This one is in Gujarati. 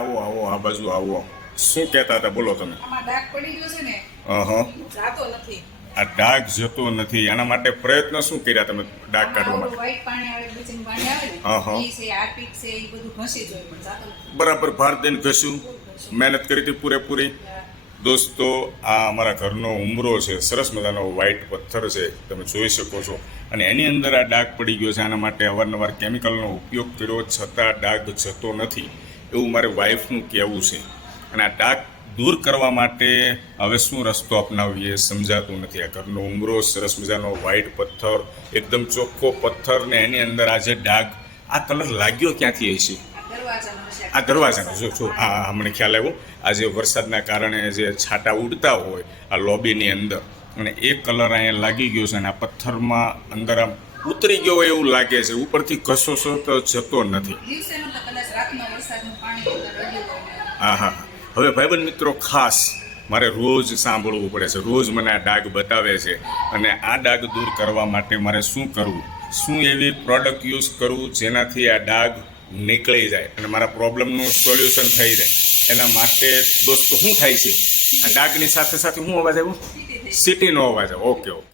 આવો આવો આ બાજુ આવો. શું કહેતા હતા? બોલો તમે. આ ડાઘ જતો નથી. એના માટે પ્રયત્ન શું કર્યા તમે ડાઘ કાઢવા માટે? બરાબર ભાર દઈને ઘસ્યું. મહેનત કરી હતી પૂરેપૂરી. દોસ્તો આ અમારા ઘરનો ઉમરો છે. સરસ મજાનો વ્હાઈટ પથ્થર છે. તમે જોઈ શકો છો. અને એની અંદર આ ડાઘ પડી ગયો છે. આના માટે અવારનવાર કેમિકલનો ઉપયોગ કર્યો. છતાં ડાઘ જતો નથી. એવું મારે વાઈફનું કહેવું છે. અને આ ડાઘ દૂર કરવા માટે હવે શું રસ્તો અપનાવીએ સમજાતું નથી. આ ઘરનો ઉમરો, સરસ મજાનો વ્હાઈટ પથ્થર, એકદમ ચોખ્ખો પથ્થર ને એની અંદર આ જે ડાઘ, આ કલર લાગ્યો ક્યાંથી હશે આ દરવાજાનો, જો જો, આ હમણાં ખ્યાલ આવ્યો? આ જે વરસાદના કારણે જે છાંટા ઉડતા હોય, આ લોબીની અંદર. અને એ કલર અહીંયા લાગી ગયો છે અને આ પથ્થરમાં અંદર આમ ઉતરી ગયો એવું લાગે છે. ઉપરથી ઘસો તો જતો નથી. હા હા. હવે ભાઈબંધ મિત્રો, ખાસ મારે રોજ સાંભળવું પડે છે. રોજ મને આ ડાઘ બતાવે છે અને આ ડાઘ દૂર કરવા માટે મારે શું કરવું? શું એવી પ્રોડક્ટ યુઝ કરવું જેનાથી આ ડાઘ નીકળી જાય અને મારા પ્રોબ્લેમનું સોલ્યુશન થઈ જાય? એના માટે દોસ્તો, શું થાય છે? આ ડાઘની સાથે સાથે શું અવાજ આવ્યો? સિટીનો અવાજ આવ્યો. Okay okay